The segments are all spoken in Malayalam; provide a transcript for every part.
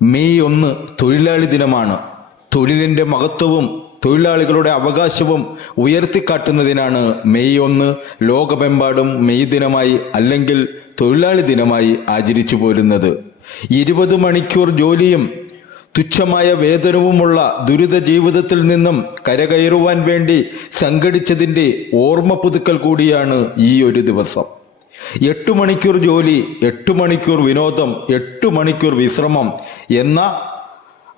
മെയ് 1 തൊഴിലാളി ദിനമാണ്. തൊഴിലിൻ്റെ മഹത്വവും തൊഴിലാളികളുടെ അവകാശവും ഉയർത്തിക്കാട്ടുന്നതിനാണ് മെയ് 1 ലോകമെമ്പാടും മെയ് ദിനമായി അല്ലെങ്കിൽ തൊഴിലാളി ദിനമായി ആചരിച്ചു പോരുന്നത്. 20 മണിക്കൂർ ജോലിയും തുച്ഛമായ വേതനവുമുള്ള ദുരിത ജീവിതത്തിൽ നിന്നും കരകയറുവാൻ വേണ്ടി സംഘടിച്ചതിൻ്റെ ഓർമ്മ പുതുക്കൽ കൂടിയാണ് ഈ ഒരു ദിവസം. 8 മണിക്കൂർ ജോലി, 8 മണിക്കൂർ വിനോദം, 8 മണിക്കൂർ വിശ്രമം എന്ന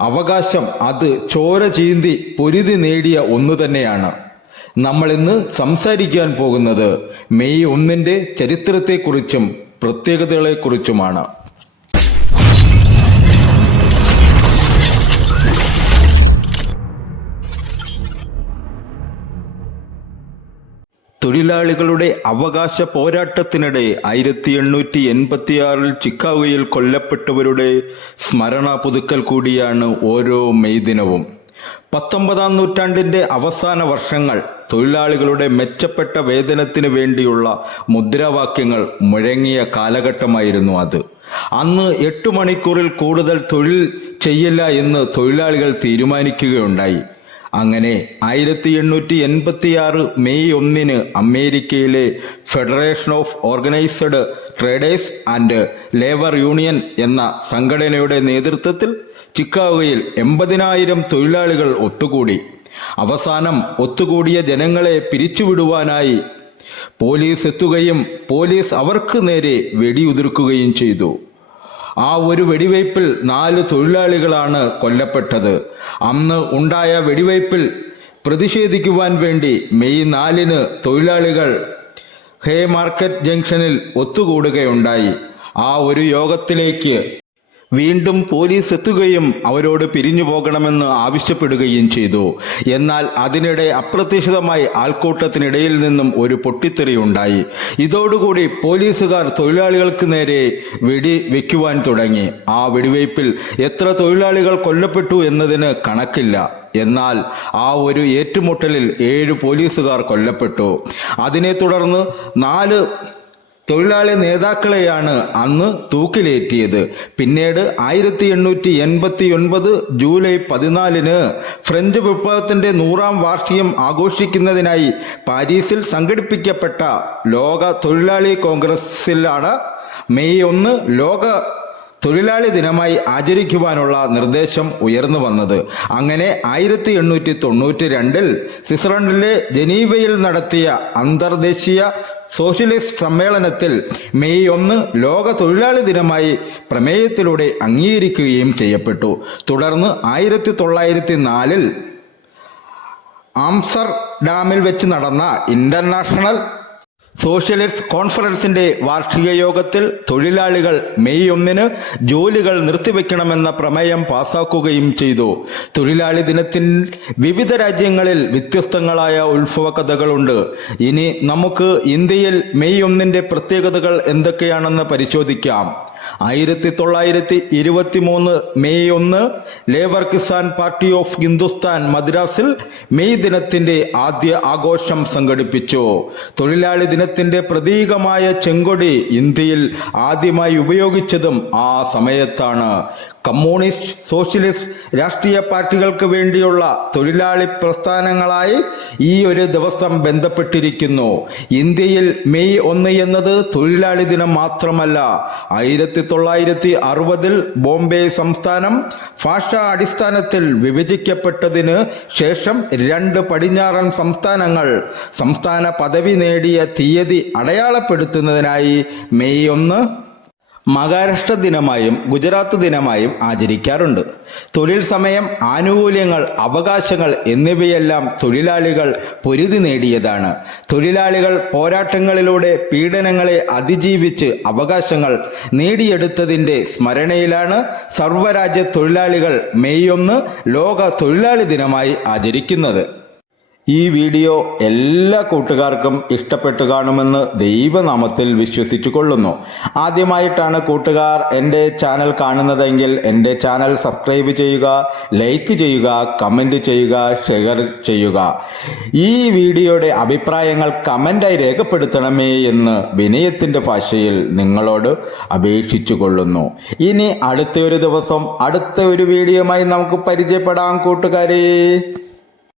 അവകാശം അത് ചോര ചീന്തി പൊരുതി നേടിയ ഒന്ന് തന്നെയാണ്. നമ്മൾ ഇന്ന് സംസാരിക്കാൻ പോകുന്നത് മെയ് 1 ചരിത്രത്തെക്കുറിച്ചും പ്രത്യേകതകളെക്കുറിച്ചുമാണ്. തൊഴിലാളികളുടെ അവകാശ പോരാട്ടത്തിനിടെ 1886 ചിക്കാഗോയിൽ കൊല്ലപ്പെട്ടവരുടെ സ്മരണ പുതുക്കൽ കൂടിയാണ് ഓരോ മെയ് ദിനവും. 19-ാം നൂറ്റാണ്ടിൻ്റെ അവസാന വർഷങ്ങൾ തൊഴിലാളികളുടെ മെച്ചപ്പെട്ട വേതനത്തിന് വേണ്ടിയുള്ള മുദ്രാവാക്യങ്ങൾ മുഴങ്ങിയ കാലഘട്ടമായിരുന്നു അത്. അന്ന് 8 മണിക്കൂറിൽ കൂടുതൽ തൊഴിൽ ചെയ്യില്ല എന്ന് തൊഴിലാളികൾ തീരുമാനിക്കുകയുണ്ടായി. അങ്ങനെ 1886 മെയ് 1 അമേരിക്കയിലെ federation of organised traders and labour union എന്ന സംഘടനയുടെ നേതൃത്വത്തിൽ ചിക്കാഗോയിൽ 80,000 തൊഴിലാളികൾ ഒത്തുകൂടി. അവസാനം ഒത്തുകൂടിയ ജനങ്ങളെ പിരിച്ചുവിടുവാനായി പോലീസ് എത്തുകയും പോലീസ് അവർക്ക് നേരെ വെടിയുതിർക്കുകയും ചെയ്തു. ആ ഒരു വെടിവയ്പിൽ 4 തൊഴിലാളികളാണ് കൊല്ലപ്പെട്ടത്. അന്ന് ഉണ്ടായ വെടിവയ്പിൽ പ്രതിഷേധിക്കുവാൻ വേണ്ടി മെയ് 4 തൊഴിലാളികൾ ഹേമാർക്കറ്റ് ജംഗ്ഷനിൽ ഒത്തുകൂടുകയുണ്ടായി. ആ ഒരു യോഗത്തിലേക്ക് വീണ്ടും പോലീസ് എത്തുകയും അവരോട് പിരിഞ്ഞു പോകണമെന്ന് ആവശ്യപ്പെടുകയും ചെയ്തു. എന്നാൽ അതിനിടെ അപ്രതീക്ഷിതമായി ആൾക്കൂട്ടത്തിനിടയിൽ നിന്നും ഒരു പൊട്ടിത്തെറിയുണ്ടായി. ഇതോടുകൂടി പോലീസുകാർ തൊഴിലാളികൾക്ക് നേരെ വെടി വെക്കുവാൻ തുടങ്ങി. ആ വെടിവയ്പിൽ എത്ര തൊഴിലാളികൾ കൊല്ലപ്പെട്ടു എന്നതിന് കണക്കില്ല. എന്നാൽ ആ ഒരു ഏറ്റുമുട്ടലിൽ 7 പോലീസുകാർ കൊല്ലപ്പെട്ടു. അതിനെ തുടർന്ന് 4 തൊഴിലാളി നേതാക്കളെയാണ് അന്ന് തൂക്കിലേറ്റിയത്. പിന്നീട് 1889 ജൂലൈ 14 ഫ്രഞ്ച് വിപ്ലവത്തിൻ്റെ 100-ാം വാർഷികം ആഘോഷിക്കുന്നതിനായി പാരീസിൽ സംഘടിപ്പിക്കപ്പെട്ട ലോക തൊഴിലാളി കോൺഗ്രസിലാണ് മെയ് 1 ലോക തൊഴിലാളി ദിനമായി ആചരിക്കുവാനുള്ള നിർദ്ദേശം ഉയർന്നു വന്നത്. അങ്ങനെ 1892 സ്വിറ്റ്സർലൻഡിലെ ജനീവയിൽ നടത്തിയ അന്തർദേശീയ സോഷ്യലിസ്റ്റ് സമ്മേളനത്തിൽ മെയ് 1 ലോക തൊഴിലാളി ദിനമായി പ്രമേയത്തിലൂടെ അംഗീകരിക്കുകയും ചെയ്യപ്പെട്ടു. തുടർന്ന് 1904 ആംസ്റ്റർഡാമിൽ വെച്ച് നടന്ന ഇന്റർനാഷണൽ സോഷ്യലിസ്റ്റ് കോൺഫറൻസിന്റെ വാർഷിക യോഗത്തിൽ തൊഴിലാളികൾ മെയ് 1 ജോലികൾ നിർത്തിവെക്കണമെന്ന പ്രമേയം പാസാക്കുകയും ചെയ്തു. തൊഴിലാളി ദിനത്തിൽ വിവിധ രാജ്യങ്ങളിൽ വ്യത്യസ്തങ്ങളായ ഉത്സവ കഥകളുണ്ട്. ഇനി നമുക്ക് ഇന്ത്യയിൽ മെയ് 1 പ്രത്യേകതകൾ എന്തൊക്കെയാണെന്ന് പരിശോധിക്കാം. 1923 May 1 labour Kisan party of Hindustan മദ്രാസിൽ മെയ് ദിനത്തിന്റെ ആദ്യ ആഘോഷം സംഘടിപ്പിച്ചു. തൊഴിലാളി ദിനത്തിന്റെ പ്രതീകമായ ചെങ്കൊടി ഇന്ത്യയിൽ ആദ്യമായി ഉപയോഗിച്ചതും ആ സമയത്താണ്. കമ്മ്യൂണിസ്റ്റ്, സോഷ്യലിസ്റ്റ് രാഷ്ട്രീയ പാർട്ടികൾക്ക് വേണ്ടിയുള്ള തൊഴിലാളി പ്രസ്ഥാനങ്ങളായി ഈ ഒരു ദിവസം ബന്ധപ്പെട്ടിരിക്കുന്നു. ഇന്ത്യയിൽ മെയ് 1 എന്നത് തൊഴിലാളി ദിനം മാത്രമല്ല. 1960 ബോംബെ സംസ്ഥാനം ഭാഷാ അടിസ്ഥാനത്തിൽ വിഭജിക്കപ്പെട്ടതിന് ശേഷം 2 പടിഞ്ഞാറൻ സംസ്ഥാനങ്ങൾ സംസ്ഥാന പദവി നേടിയ തീയതി അടയാളപ്പെടുത്തുന്നതിനായി മെയ് 1 മഹാരാഷ്ട്ര ദിനമായും ഗുജറാത്ത് ദിനമായും ആചരിക്കാറുണ്ട്. തൊഴിൽ സമയം, ആനുകൂല്യങ്ങൾ, അവകാശങ്ങൾ എന്നിവയെല്ലാം തൊഴിലാളികൾ പൊരുതി നേടിയതാണ്. തൊഴിലാളികൾ പോരാട്ടങ്ങളിലൂടെ പീഡനങ്ങളെ അതിജീവിച്ച് അവകാശങ്ങൾ നേടിയെടുത്തതിൻ്റെ സ്മരണയിലാണ് സർവ്വരാജ്യ തൊഴിലാളികൾ മെയ് 1 ലോക തൊഴിലാളി ദിനമായി ആചരിക്കുന്നത്. ഈ വീഡിയോ എല്ലാ കൂട്ടുകാർക്കും ഇഷ്ടപ്പെട്ടു കാണുമെന്ന് ദൈവനാമത്തിൽ വിശ്വസിച്ചു കൊള്ളുന്നു. ആദ്യമായിട്ടാണ് കൂട്ടുകാർ എൻ്റെ ചാനൽ കാണുന്നതെങ്കിൽ എൻ്റെ ചാനൽ സബ്സ്ക്രൈബ് ചെയ്യുക, ലൈക്ക് ചെയ്യുക, കമൻറ്റ് ചെയ്യുക, ഷെയർ ചെയ്യുക. ഈ വീഡിയോയുടെ അഭിപ്രായങ്ങൾ കമൻ്റായി രേഖപ്പെടുത്തണമേ എന്ന് വിനയത്തിൻ്റെ ഭാഷയിൽ നിങ്ങളോട് അപേക്ഷിച്ചു കൊള്ളുന്നു. ഇനി അടുത്ത ഒരു ദിവസം അടുത്ത ഒരു വീഡിയോയുമായി നമുക്ക് പരിചയപ്പെടാം കൂട്ടുകാരെ.